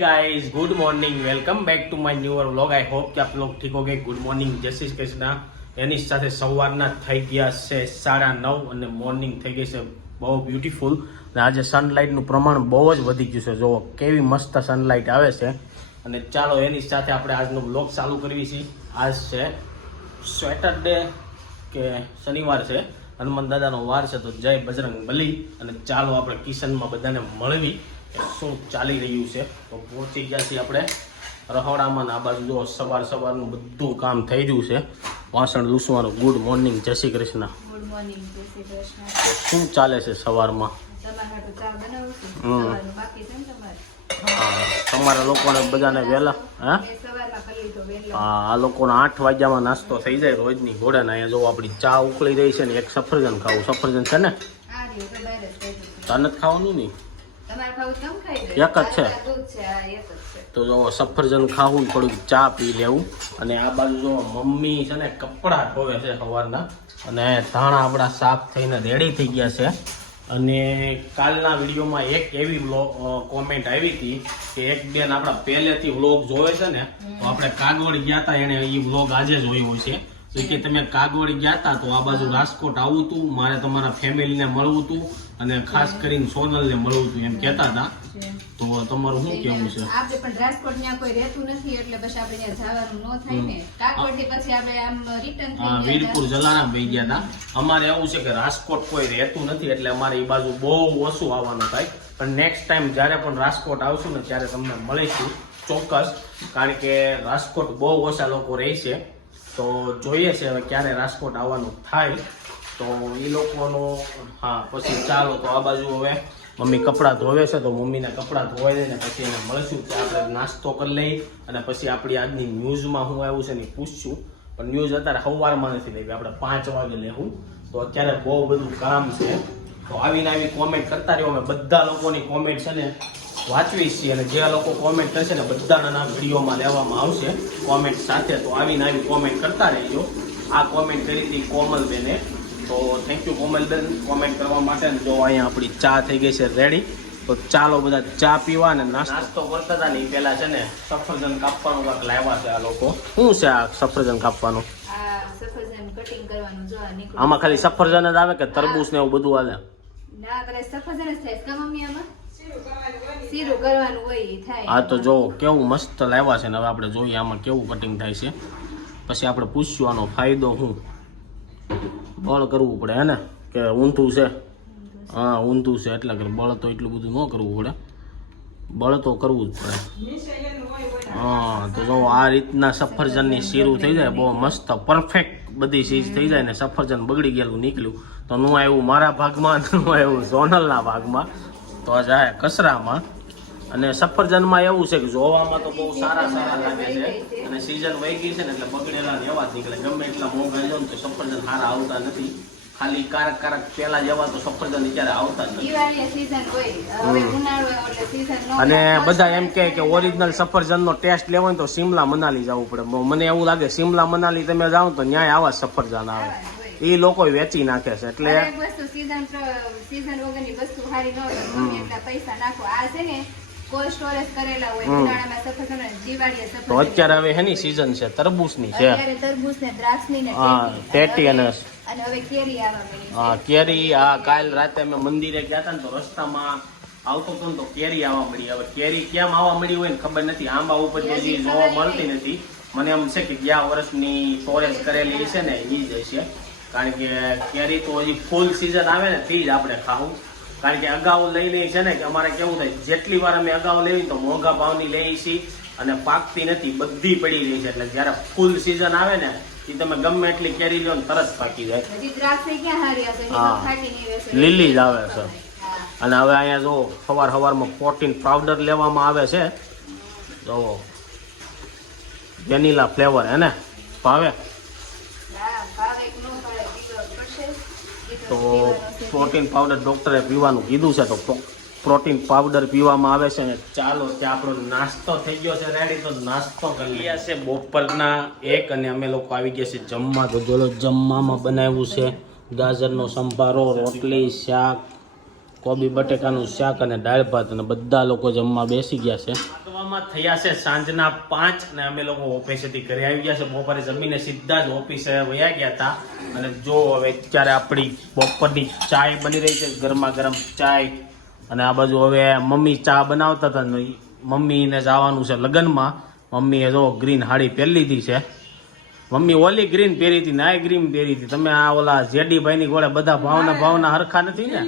Guys good morning welcome back to my new vlog I hope કે આપ log ઠીક હો ગયે ગુડ મોર્નિંગ જય શ્રી કૃષ્ણ. એની સાથે સવારના થઈ ગયા છે સાડા નવ અને મોર્નિંગ થઈ ગઈ છે બહુ બ્યુટીફુલ અને આજે સનલાઇટનું પ્રમાણ બહુ જ વધી ગયું છે. જો કેવી મસ્ત સનલાઇટ આવે છે. અને ચાલો, એની સાથે આપણે આજનો બ્લોગ ચાલુ કરીએ છીએ આજ છે સેટરડે કે શનિવાર છે. હનુમાન દાદાનો વાર છે, તો જય બજરંગ બલી અને ચાલો, આપણે કિશનમાં બધાને મળવી. શું ચાલી રહ્યું છે? તો પહોંચી ગયા છીએ આપણે રહોડામાં ને આ બાજુ જો સવાર સવારનું બધું કામ થઈ રહ્યું છે. વાસણ લૂસવાનું. ગુડ મોર્નિંગ જય શ્રી કૃષ્ણ. ગુડ મોર્નિંગ જય શ્રી કૃષ્ણ. શું ચાલે છે સવારમાં? તમારે લોકોને બધાને વહેલા હા? આ લોકોને આઠ વાગ્યામાં નાસ્તો થઈ જાય રોજની. ઘોડાને અહીંયા જો આપણી ચા ઉકળી રહી છે ને એક સફરજન ખાવું. સફરજન છે ને? ગયું. તને જ ખાવાનું નહીં એક જ છે. તો જો સફરજન ખાવું થોડુંક ચા પી લેવું. અને આ બાજુ જો મમ્મી છે ને કપડાં ધોવે છે સવારના. અને ધાણા આપણા સાફ થઈને રેડી થઈ ગયા છે. અને કાલના વિડીયોમાં એક એવી કોમેન્ટ આવી હતી કે એક બેન આપણા પહેલેથી વ્લોગ જોવે છે ને તો આપણે કાગવડ ગયા હતા એણે એ વ્લોગ આજે જોયો છે. તો કે તમે કાગવડ ગયા હતા તો આ બાજુ રાજકોટ આવું હતું મારે તમારા ફેમિલીને મળવું હતું અને ખાસ કરીને સોનલને મળવું હતું એમ કહેતા હતા તો તમારું શું કેવું છે? આપણે પણ રાજકોટ ત્યાં કોઈ રહેતું નથી એટલે પછી આપણે ત્યાં જવાનું ન થાય ને. કાકવડથી પછી આપણે આમ રિટર્ન હા વીરપુર જલારામ વહી ગયા હતા અમારે એવું છે કે રાજકોટ કોઈ રહેતું નથી એટલે અમારે એ બાજુ બહુ ઓછું આવવાનું થાય. પણ નેક્સ્ટ ટાઈમ જ્યારે પણ રાજકોટ આવશું ને ત્યારે તમને મળીશું ચોક્કસ. કારણ કે રાજકોટ બહુ ઓછા લોકો રહે છે. તો જોઈએ છે હવે ક્યારે રાજકોટ આવવાનું થાય. તો એ લોકોનો, હા, પછી ચાલો તો આ બાજુ હવે મમ્મી કપડાં ધોવે છે, તો મમ્મીના કપડાં ધોવાઈ દઈને પછી એને મળશું. કે આપણે નાસ્તો કરી લઈ અને પછી આપણી આજની ન્યૂઝમાં હું આવ્યું છે ને પૂછશું. પણ ન્યૂઝ અત્યારે સવારમાં નથી લેવી, આપણે પાંચ વાગે લેવું. તો અત્યારે બહુ બધું કામ છે. તો આવીને આવી કોમેન્ટ કરતા રહ્યો. અમે બધા લોકોની કોમેન્ટ છે ને વાંચવી છીએ અને જે લોકો કોમેન્ટ કરશે ને બધાના નામ વિડીયોમાં લેવામાં આવશે. કોમેન્ટ સાથે તો આવીને આવી કોમેન્ટ કરતા રહેજો. આ કોમેન્ટ કરી હતી કોમલબેને. તો થેન્ક યુ કોમલબેન. કોમેન્ટ કરવા માટે જો અહીંયા આપણી ચા થઈ ગઈ છે રેડી તો ચાલો બધા ચા પીવા અને નાસ્તો. કરતા હતા ને એ પહેલાં છે ને સફરજન કાપવાનું કાંક લાવ્યા છે આ લોકો. શું છે આ સફરજન કાપવાનું? આ સફરજન કટિંગ કરવાનું જો આ નીકળું આમાં ખાલી સફરજન જ આવે કે તરબૂચ ને એવું બધું હાલે? ના સફરજન જ થાય. મમ્મી આમાં? શીરું કરવાનું હોય થાય. હા, તો જો કેવું મસ્ત લાવ્યા છે ને હવે આપણે જોઈએ આમાં કેવું કટિંગ થાય છે. પછી આપણે પૂછશું આનો ફાયદો શું. બળ કરવું પડે, હે ને? કે ઊંધું છે? હા, ઊંધું છે, એટલે કે બળ તો એટલું બધું ન કરવું પડે. બળ તો કરવું જ પડે. હા, તો જો આ રીતના સફરજનની શીરું થઈ જાય, બહુ મસ્ત પરફેક્ટ બધી ચીજ થઈ જાય ને સફરજન બગડી ગયેલું, નીકળ્યું. તો નું આવ્યું મારા ભાગમાં, નું આવ્યું સોનલના ભાગમાં. તો આ જાય કસરામાં અને સફરજનમાં એવું છે કે જોવામાં તો બહુ સારા સારા લાગે છે. અને સિઝન વહી ગઈ છે ને એટલે બગડેલા એવા જ નીકળે. ગમે એટલા મોંઘા જો ને તો સફરજન સારા આવતા નથી. ખાલી કારક કારક પેલા જેવા તો સફરજન અત્યારે આવતા જ અને બધા એમ કહે કે ઓરિજિનલ સફરજનનો ટેસ્ટ લેવો હોય તો સિમલા મનાલી જવું પડે. મને એવું લાગે સિમલા મનાલી તમે જાઓ તો ન્યાય આવા સફરજન આવે. એ લોકો વેચી નાખે છે એટલે વસ્તુ સીઝન સીઝન વગરની વસ્તુ સારી ન હોય ગમે એટલા પૈસા નાખો. આ છે ને તો અત્યારે હવે સિઝન છે તરબૂચની છે. હા, અને- કેરી હા કાલ રાતે અમે મંદિરે ગયા હતા ને તો રસ્તામાં આવતો હતો ને તો કેરી આવવા મળી હવે કેરી કેમ આવવા મળી હોય ને ખબર નથી. આંબા ઉપર તો જોવા મળતી નથી. મને એમ છે કે ગયા વર્ષની સ્ટોરેજ કરેલી છે ને એ જ હશે. કારણ કે કેરી તો હજી ફૂલ સિઝન આવે ને તે જ આપણે ખાવું. કારણ કે અગાઉ લઈ લઈ છે ને કે અમારે કેવું થાય જેટલી વાર અમે અગાઉ લેવી તો મોંઘા ભાવની લઈ છીએ અને પાકતી નથી બધી પડી રહી છે. એટલે જ્યારે ફૂલ સિઝન આવે ને એ તમે ગમે એટલી કેરી લો ને તરત પાકી જાય. હા. લીલી જ આવે છે. અને હવે અહીંયા જો સવાર સવારમાં પ્રોટીન પાવડર લેવામાં આવે છે. તો વેનીલા ફ્લેવર હે ને? ભાવે હા, ભાવે કે ન ભાવે, પીવો પડશે. એ તો પ્રોટીન પાવડર ડૉક્ટરે પીવાનું કીધું છે તો પ્રોટીન પાવડર પીવામાં આવે છે ને ચાલો ત્યાં આપણો નાસ્તો થઈ ગયો છે રેડી તો નાસ્તો કરી ગયા છે બપોરના એક અને અમે લોકો આવી ગયા છે જમવા. તો જોલો જમવામાં બનાવ્યું છે ગાજરનો સંભારો, રોટલી, શાક, કોબી બટેકાનું શાક અને દાળ ભાત. અને બધા લોકો જમવા બેસી ગયા છે. વાગવામાં થયા છે. સાંજના પાંચ અને અમે લોકો ઓફિસેથી ઘરે આવી ગયા છે. બપોરે જમીને સીધા જ ઓફિસે વયા ગયા હતા. અને જો હવે અત્યારે આપણી બપોરની ચાય બની રહી છે, ગરમા ગરમ ચાય. અને આ બાજુ હવે મમ્મી ચા બનાવતા હતા ને મમ્મીને જવાનું છે લગ્નમાં. મમ્મીએ જો ગ્રીન હાડી પહેરી લીધી છે. મમ્મી ઓલી ગ્રીન પહેરી હતી નાય ગ્રીન પહેરી હતી. તમે આ ઓલા જેડી ભાઈ ની ગોળે બધા ભાવના ભાવના હરખા નથી ને?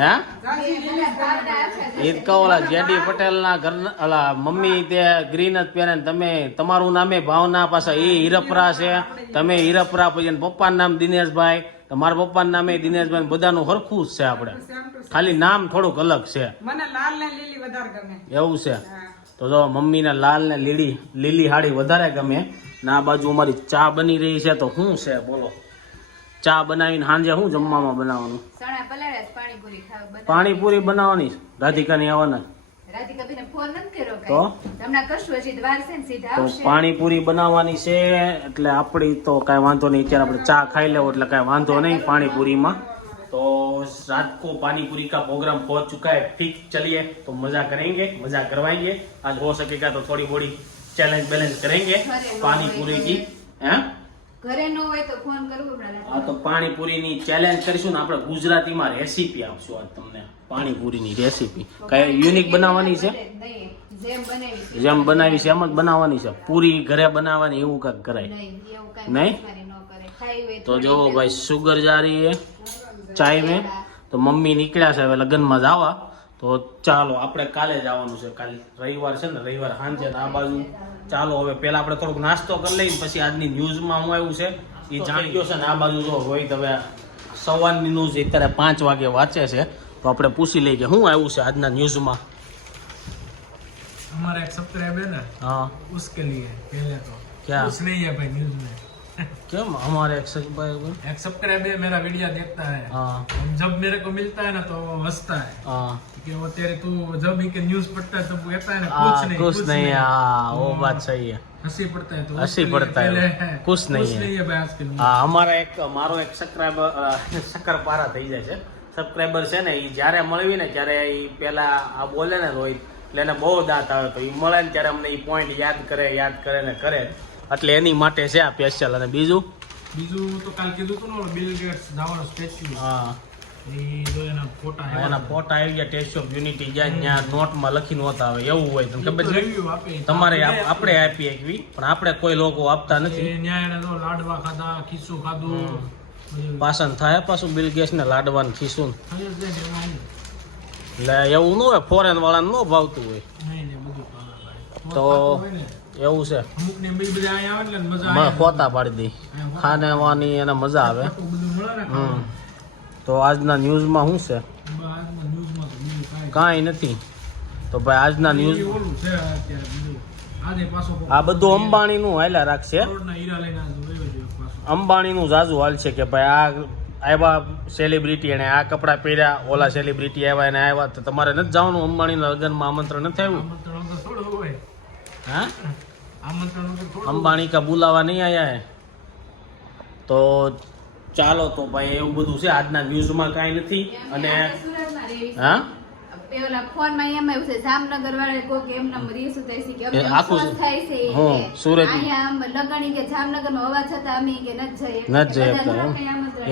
હે? એ જ કહો ઓલા જેડી પટેલ ના ઘર ઓલા મમ્મી તે ગ્રીન જ પહેરે તમે તમારું નામે ભાવના પાછા એ હીરપરા છે. તમે હીરપરા પછી પપ્પાનું નામ દિનેશભાઈ તમારા પપ્પાનું નામે દિનેશભાઈ બધાનું હરખું જ છે આપણે. ખાલી નામ થોડુંક અલગ છે. મને લાલ ને લીલી વધારે ગમે. એવું છે. તો જો મમ્મીને લાલ ને લીલી લીલી હાડી વધારે ગમે. ને આ બાજુ અમારી ચા બની રહી છે તો શું છે બોલો ચા બનાવીને સાંજે શું જમવામાં બનાવવાનું સણા પલાળ્યા છે, પાણીપુરી ખાવા બધા. પાણીપુરી બનાવવાની રાધિકાની આવવાના રાધિકાબેને ફોન નથી કર્યો તો? કાંઈ. હમણાં કરશું હજી વાર છે ને સીધા તો આવશે પાણીપુરી બનાવવાની છે એટલે આપણી તો કાંઈ વાંધો નહીં અત્યારે આપણે ચા ખાઈ લેવો એટલે કાંઈ વાંધો નહીં પાણીપુરીમાં તો रात को पानीपुरी का प्रोग्राम पहुंच चुका है ठीक चलिए तो मजा करेंगे मजा करवाएंगे आज हो सकेगा तो थोड़ी बड़ी चैलेंज बैलेंस करेंगे पानीपुरी की हैं ઘરે ન હોય તો ફોન કરવો પડે આ તો પાણીપુરીની ચેલેન્જ કરીશું ને આપણે ગુજરાતીમાં રેસીપી આપશું આજ તમને પાણીપુરીની રેસીપી કઈ યુનિક બનાવવાની છે નહીં જેમ બનાવી છે. જેમ બનાવી છે એમ જ બનાવવાની છે પૂરી ઘરે બનાવવાની એવું કાંઈક કરાય નહીં એવું નહીં? કાંઈ ન કરે ખાઈ હોય તો થોડી જો એટલે ભાઈ સુગર જા રહી है ચાય में તો મમ્મી નીકળ્યા છે હવે લગ્નમાં જવા તો ચાલો આપણે કાલે જવાનું છે કાલે રવિવાર છે ને રવિવાર સાંજે ને આ બાજુ ચાલો હવે પેલા આપણે થોડોક નાસ્તો કરી લઈએ પછી આજની ન્યૂઝમાં હું આવ્યું છે એ જાણી ગયો છે ને આ બાજુ જો રોહિત હવે સવારની ન્યૂઝ અત્યારે પાંચ વાગે વાંચે છે તો આપણે પૂછી લઈએ કે શું આવ્યું છે આજના ન્યૂઝમાં हमारा एक सब्सक्राइब है ना હા उसके लिए पहले तो क्या? कुछ नहीं है भाई न्यूज में કેમ અમારે એક્સરસાઇઝ एक सब्सक्राइब है मेरा वीडियो देखता है હા और जब मेरे को मिलता है ना तो वो हंसता है હા कि वो तेरे तू जब ही के न्यूज पढ़ता है तब वो कहता है ना हाँ, कुछ नहीं कुछ नहीं हाँ वो हाँ, बात सही है हंसी पड़ता है तो हंसी उसके लिए पड़ता है, पहले कुछ नहीं है। नहीं है भाई आज के न्यूज હા અમારા એક મારો એક સબસ્ક્રાઈબર શક્કરપારા થઈ જાય છે સબસ્ક્રાઈબર છે ને એ જ્યારે મળવી ને ત્યારે એ પેલા આ બોલે ને રોહિત એટલે એને બહુ દાંત આવે તો એ મળે ને ત્યારે અમને એ પોઈન્ટ યાદ કરે યાદ કરે ને કરે એટલે એની માટે છે આ સ્પેશિયલ અને બીજું? બીજું તો કાલ કીધું તું ને બિલ ગેટ્સ જવાનો સ્ટેચ્યુ હા. એના ફોટા આવી ગયા ટેસ્ટ ઓફ યુનિટી જ્યાં ત્યાં નોટમાં લખી નહોતા આવે એવું હોય. તમને ખબર છે? તમારે આપણે આપી એકવી પણ આપણે કોઈ લોકો આપતા નથી. લાડવા ખાધા ખીસું ખાધું પાસન થાય પાછું બિલ ગેસ ને લાડવાનું ખીસું. એટલે એવું ન હોય ફોરેન વાળાને ન ભાવતું હોય. તો એવું છે. અમુક ને બી બધા અહીંયા આવે એટલે મજા આવે. ખોતા પાડી દઈ ખાનેવાની એને મજા આવે. હમ. તો આજના ન્યૂઝમાં શું છે? કાંઈ નથી. તો ભાઈ આજના ન્યૂઝ આ બધું અંબાણીનું હાલ્યા રાખશે. અંબાણીનું જાજુ હાલ છે કે ભાઈ આ આવ્યા સેલિબ્રિટી એને આ કપડાં પહેર્યા ઓલા સેલિબ્રિટી આવ્યા એને આવ્યા. તો તમારે નથી જવાનું અંબાણીના લગ્નમાં આમંત્રણ નથી આવ્યું? હા? અંબાણી કા બોલાવા નહીં આયા હે? તો ચાલો તો ભાઈ એવું બધું છે. આજના ન્યૂઝમાં કાંઈ નથી. અને. હા? જામનગર ન.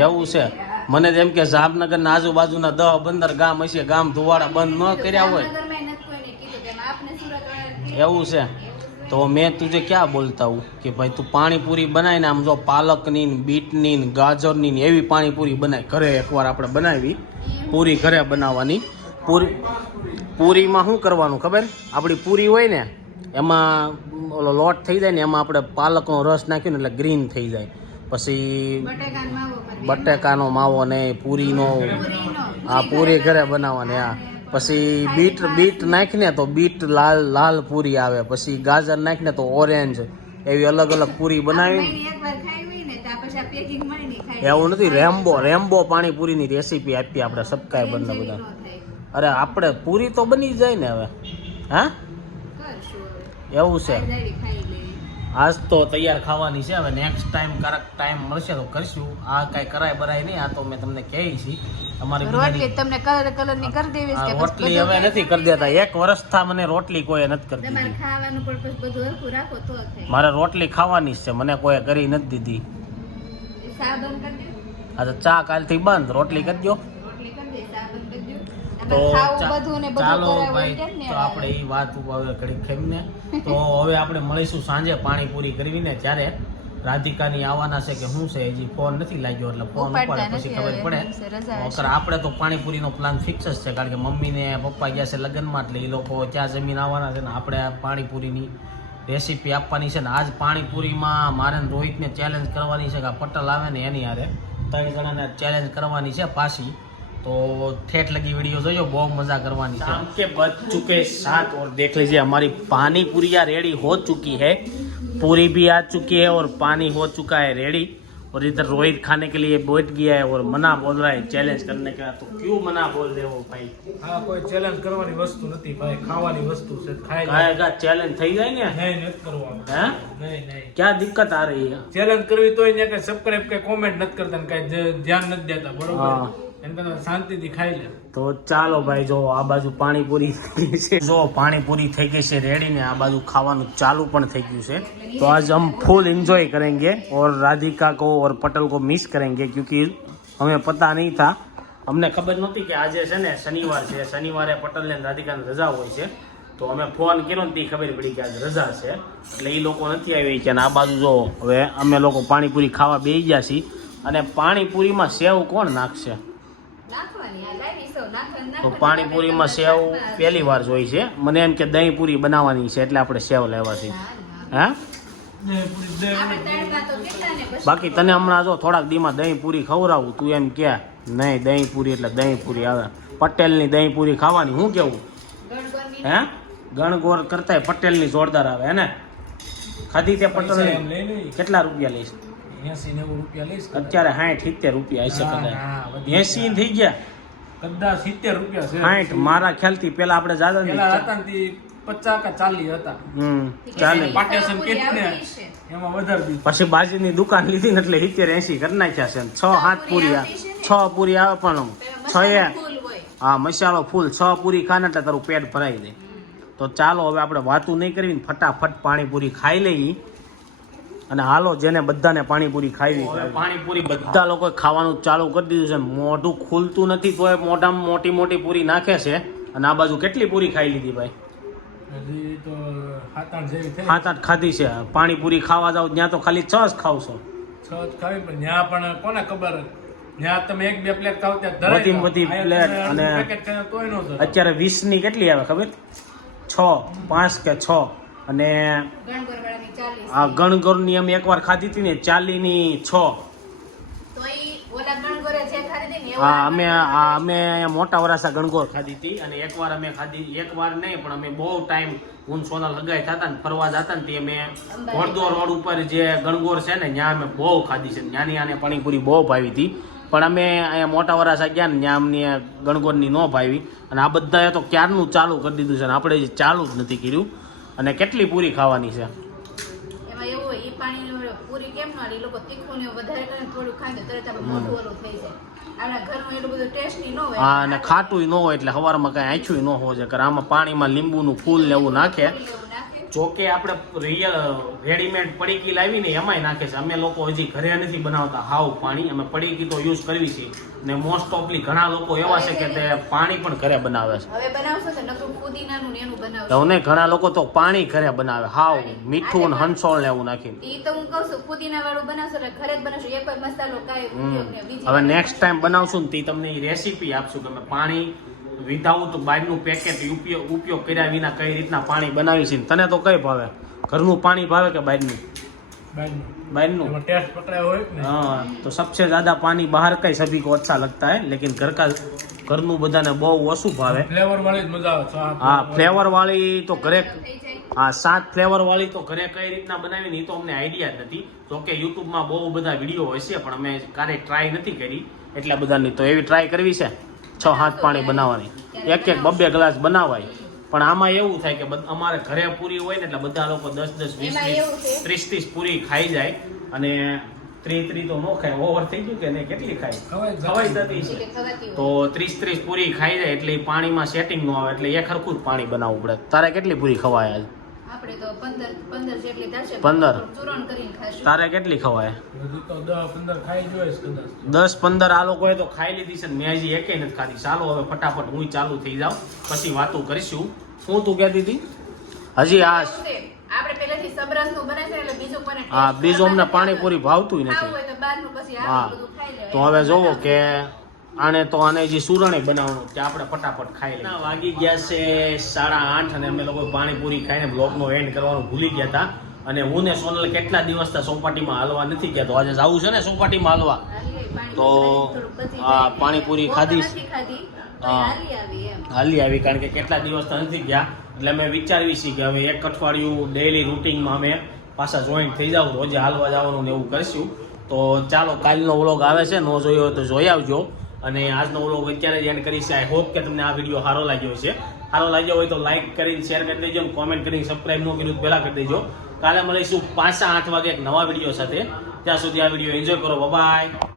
એવું છે. મને એમ કે જામનગરના આજુબાજુના દહ પંદર ગામ હશે ગામ ધુવાડા બંધ ન કર્યા હોય. એવું છે. તો મેં તુજે ક્યાં બોલતા હું? કે ભાઈ તું પાણીપુરી બનાવીને આમ જો પાલકની ને બીટની ને ગાજરની ને એવી પાણીપુરી બનાવી ઘરે એકવાર આપણે બનાવી. પૂરી ઘરે બનાવવાની. પૂરી પૂરીમાં શું કરવાનું ખબર? આપણી પૂરી હોય ને એમાં ઓલો લોટ થઈ જાય ને એમાં આપણે પાલકનો રસ નાખ્યો ને એટલે ગ્રીન થઈ જાય. પછી બટેકાનો માવો ને પૂરીનો. આ પૂરી ઘરે બનાવવાની હા. પછી બીટ બીટ નાખીને તો બીટ લાલ લાલ પૂરી આવે. પછી ગાજર નાખીને તો ઓરેન્જ એવી અલગ અલગ પૂરી બનાવી. એવું નથી રેમ્બો રેમ્બો પાણીપુરીની રેસીપી આપી આપણે સબસ્ક્રાઈબરને બંને બધા. અરે આપણે પૂરી તો બની જાય ને હવે. હા? એવું છે. આજ તો તૈયાર ખાવાની છે. હવે નેક્સ્ટ ટાઈમ ક્યારેક ટાઈમ મળશે તો કરશું. આ કાંઈ કરાય બરાય નહીં. આ તો મેં તમને કહી છી. અમારી રોટલી તમને કલર કલરની કરી દેવી છે રોટલી હવે નથી કરી દેતા. એક વર્ષ થા મને રોટલી કોઈ નથી કરી તમારે દીધી. ખાવાનું પણ બધું હરખું રાખો તો મારે રોટલી ખાવાની છે. મને કોઈ કરી નથી દીધી. આ તો ચા કાલથી બંધ. રોટલી કરી દો રોટલી કરી દે સા બંધ કરી દો તો ચાલો ભાઈ તો આપણે એ વાત હવે ઘડી ખેમને તો હવે આપણે મળીશું સાંજે પાણીપુરી કરવીને ત્યારે રાધિકાની આવવાના છે કે શું છે હજી ફોન નથી લાગ્યો એટલે ફોન ઉપાડે પછી ખબર પડે. અગર આપણે તો પાણીપુરીનો પ્લાન ફિક્સ જ છે કારણ કે મમ્મીને પપ્પા ગયા છે લગ્નમાં એટલે એ લોકો ત્યાં જમીન આવવાના છે ને આપણે પાણીપુરીની રેસીપી આપવાની છે ને આજ પાણીપુરીમાં મારે રોહિતને ચેલેન્જ કરવાની છે કે આ પટલ આવે ને એની હારે. ત્રણ જણાને ચેલેન્જ કરવાની છે પાછી. તો ઠેઠ લગી वीडियो જોજો બહુ मजा करवानी है शाम के बज चुके सात और देख लीजिए हमारी पानी पूरियाँ रेडी हो चुकी है पूरी भी आ चुकी है और पानी हो चुका है रेडी और इधर रोहित खाने के लिए बैठ गया है और मना बोल रहा है चैलेंज करने का तो क्यों मना बोल रहे हो भाई આ કોઈ ચેલેન્જ કરવાની વસ્તુ નથી ભાઈ ખાવાની વસ્તુ છે ખાઈ લે. खाएगा चैलेंज થઈ જાય ને નહીં નથી કરવાનું हैं નહીં નહીં क्या दिक्कत आ रही है ચેલેન્જ કરવી તોય ને કઈ સબસ્ક્રાઇબ કઈ કોમેન્ટ નથી કરતા ને કઈ જ- ધ્યાન નથી દેતા હા. બરોબર એમ કરતા શાંતિથી ખાઈ લે. તો ચાલો ભાઈ, જો આ બાજુ પાણીપુરી થઈ ગઈ છે. જો પાણીપુરી થઈ ગઈ છે રેડી ને આ બાજુ ખાવાનું ચાલુ પણ થઈ ગયું છે. તો આજ હમ ફૂલ એન્જોય કરેંગે ઓર રાધિકા કો ઓર પટલ કો મિસ કરેંગે ક્યુકી અમે પતા નહીં થા. અમને ખબર નહોતી કે આજે છે ને શનિવાર છે. શનિવારે પટલ ને રાધિકાને રજા હોય છે. તો અમે ફોન કર્યો ને ખબર પડી કે આજે રજા છે. એટલે એ લોકો નથી આવી કે આ બાજુ જો હવે અમે લોકો પાણીપુરી ખાવા બેસી ગયા છીએ. અને પાણીપુરીમાં સેવ કોણ નાખશે? તો પાણીપુરીમાં સેવ પહેલી વાર જોઈ છે. મને એમ કે દહીં પૂરી બનાવવાની છે એટલે આપણે સેવ લેવા છે. હે? બાકી તને હમણાં જો થોડાક દીમાં દહીં પૂરી ખવડાવું તું એમ કે નહીં દહીં પૂરી એટલે દહીં પૂરી આવે. પટેલની દહીં પૂરી ખાવાની શું કેવું? હે? ગણગોર કરતા પટેલની જોરદાર આવે હે ને? ખાધી તે પટેલની? કેટલા રૂપિયા લઈશ? એસી નેવું રૂપિયા લઈશ અત્યારે સાઠ સિત્તેર રૂપિયા હશે કદાચ. એસી થઈ ગયા. કદાચ સિત્તેર રૂપિયા છે. સાઠ મારા ખ્યાલથી પેલા આપણે જાદા પેલા હતા ને પચાસ કે ચાલી હતા. હમ ચાલી. પાટેશન કેટલી. એમાં વધારે દીધું. પછી બાજીની દુકાન લીધી ને એટલે સિત્તેર એસી કરી નાખ્યા છે છ સાત પૂરી છ પૂરી આવે પણ છ એ મસાલો ફૂલ હા મસાલો ફૂલ. છ પૂરી ખાને એટલે તારું પેટ ભરાઈ જાય. તો ચાલો હવે આપણે વાતું નહીં કરવી ને ફટાફટ પાણીપુરી ખાઈ લઈએ. અને હાલો જેને બધાને પાણીપુરી ખાવી પાણીપુરી બધા લોકોએ ખાવાનું ચાલુ કરી દીધું છે. મોઢું ખુલતું નથી તો એ મોઢામાં મોટી મોટી પૂરી નાખે છે. અને આ બાજુ કેટલી પૂરી ખાઈ લીધી ભાઈ? હજી સાત આઠ જેવી થઈ. સાત આઠ ખાધી છે. પાણીપુરી ખાવા જાવ ત્યાં તો ખાલી છ જ ખાવશો છ. જ ખાવી પણ ત્યાં પણ કોને ખબર? ત્યાં તમે એક બે પ્લેટ ખાવ ત્યાં અને- ખાઓ તોય ન. અત્યારે કેટલી આવે ખબર? છ પાંચ કે છ? અને આ ગણગોરની અમે એકવાર ખાધી હતી ને ચાલીની છ. હા અમે હા અમે અહીંયા મોટા વરાસા ગણગોર ખાધી હતી અને એકવાર અમે ખાધી એકવાર નહીં પણ અમે બહુ ટાઈમ હું સોના લગાઈ થતા ને ફરવા જતા ને તે અમે ઘોડદોર રોડ ઉપર જે ગણગોર છે ને ત્યાં અમે બહુ ખાધી છે. ત્યાંની આને પાણીપુરી બહુ ભાવી હતી. પણ અમે અહીંયા મોટા વરાસા ગયા ને ત્યાં અમને ગણગોરની ન ભાવી. અને આ બધાએ તો ક્યારનું ચાલુ કરી દીધું છે ને આપણે ચાલુ જ નથી કર્યું. અને કેટલી પૂરી ખાવાની છે? પૂરી કેમ ન લે? લોકો તીખું ને વધારે કરીને થોડું તો તરત આપણે મોઢું ઓલું થઈ જાય. આપણા ઘરમાં એટલું બધું ટેસ્ટી ન હોય. હા અને ખાટું ન હોય એટલે સવારમાં કાંઈ આછું ન હોય જોઈએ આમાં પાણીમાં લીંબુનું ફૂલ ને એવું નાખે. જોકે આપણે રિયલ રેડીમેડ પડીકી લાવીને એમાંય નાખે છે. અમે લોકો હજી ઘરે નથી બનાવતા હાવ પાણી. અમે પડીકી તો યુઝ કરવી છે. ને મોસ્ટ ઓફલી ઘણા લોકો એવા છે કે તે પાણી પણ ઘરે બનાવે છે. હવે બનાવશો તો નકરું ફુદીનાનું ને એનું બનાવશો. તો નહીં ઘણા લોકો તો પાણી ઘરે બનાવે. હાવ મીઠું ને હંસોળ ને એવું નાખીને. ઈ તો હું કહું છું ફુદીના વાળું બનાવશો એટલે ઘરે જ બનાવશો. એક કોઈ મસાલો કાંઈ હમ. ઉપયોગ ને બીજી હવે નેક્સ્ટ ટાઈમ બનાવશું ને તે તમને એ રેસીપી આપશું કે અમે પાણી વિધાઉટ બહારનું પેકેટ ઉપયોગ ઉપયોગ કર્યા વિના કઈ રીતના પાણી બનાવી છે તને તો કઈ ભાવે? ઘરનું પાણી ભાવે કે બહારનું બહારનું ટેસ્ટ હા તો સબસે જ્યાદા પાણી બહાર કઈ સભી કો અચ્છા લગતા હે? લેકિન ઘર કા ઘરનું બધાને બહુ ઓછું ભાવે. ફ્લેવર હા ફ્લેવર વાળી. તો ઘરે આ સાત ફ્લેવર તો ઘરે કઈ રીતના બનાવી એ તો અમને આઈડિયા જ નથી. તો યુટ્યુબમાં બહુ બધા વીડિયો હશે પણ અમે ક્યારેય ટ્રાય નથી કરી. એટલા બધાની તો એવી ટ્રાય કરવી છે. છ હાથ પાણી બનાવવાની. એક એક બે ગ્લાસ બનાવાય. પણ આમાં એવું થાય કે અમારે ઘરે પૂરી હોય ને એટલે બધા લોકો દસ દસ વીસ. વીસ ત્રીસ ત્રીસ પૂરી ખાઈ જાય. અને ત્રી ત્રી તો ન ખાય. ઓવર થઈ ગયું કે નહીં? કેટલી ખાય? ખવાય જ જતી છે તો ત્રીસ ત્રીસ પૂરી ખાઈ જાય એટલે પાણીમાં સેટિંગ ન આવે એટલે એ ખરખું જ પાણી બનાવવું પડે. તારે કેટલી પૂરી ખવાય આજ? આપણે તો પંદર પંદર જેટલી થશે. પંદર? ચૂરણ કરીને ખાશું તારે કેટલી ખવાય? તો દસ પંદર ખાઈ જોઈશ કદાચ. દસ પંદર આ લોકોએ તો ખાઈ લીધી છે ને મેં હજી એકેય નથી ખાધી. ચાલો હવે ફટાફટ હું ચાલુ થઈ જાઉં પછી વાતો કરીશું. શું તું કહેતી હતી હજી આ આપણે પહેલેથી સબરસનું બને છે એટલે બીજું કોઈને હા બીજું અમને પાણીપુરી ભાવતું નથી. હા. તો હવે જોવો કે આને તો આને જે સુરણે બનાવવાનું તે આપણે ફટાફટ ખાઈ લઈએ. વાગી ગયા છે સાડા આઠ અને અમે લોકો પાણીપુરી ખાઈને બ્લોગનો એન્ડ કરવાનું ભૂલી ગયા હતા. અને હું ને સોનલ કેટલા દિવસથી સોપાટીમાં હાલવા નથી ગયા તો આજે જવું છે ને સોપાટીમાં હાલવા? તો પાણીપુરી આ પાણીપુરી ખાધી? હાલી આવી એમ. હાલી આવી કારણ કે કેટલા દિવસથી નથી ગયા. એટલે અમે વિચારવી છીએ કે હવે એક અઠવાડિયું ડેઈલી રૂટિનમાં અમે પાછા જોઈન્ટ થઈ જાવ રોજે હાલવા જવાનું ને એવું કરીશું. તો ચાલો કાલનો વ્લોગ આવે છે ન જોયો હોય તો જોઈ આવજો. અને આજનો વ્લોગ અત્યારે જ એન્ડ કરીશ. આઈ હોપ કે તમને આ વીડિયો સારો લાગ્યો છે સારો લાગ્યો હોય તો લાઇક કરીને શેર કરી દેજો કોમેન્ટ કરીને સબસ્ક્રાઈબ ન કર્યું પહેલાં કરી દેજો. કાલે મળીશું પાછા આઠ વાગે એક નવા વીડિયો સાથે. ત્યાં સુધી આ વીડિયો એન્જોય કરો. બાય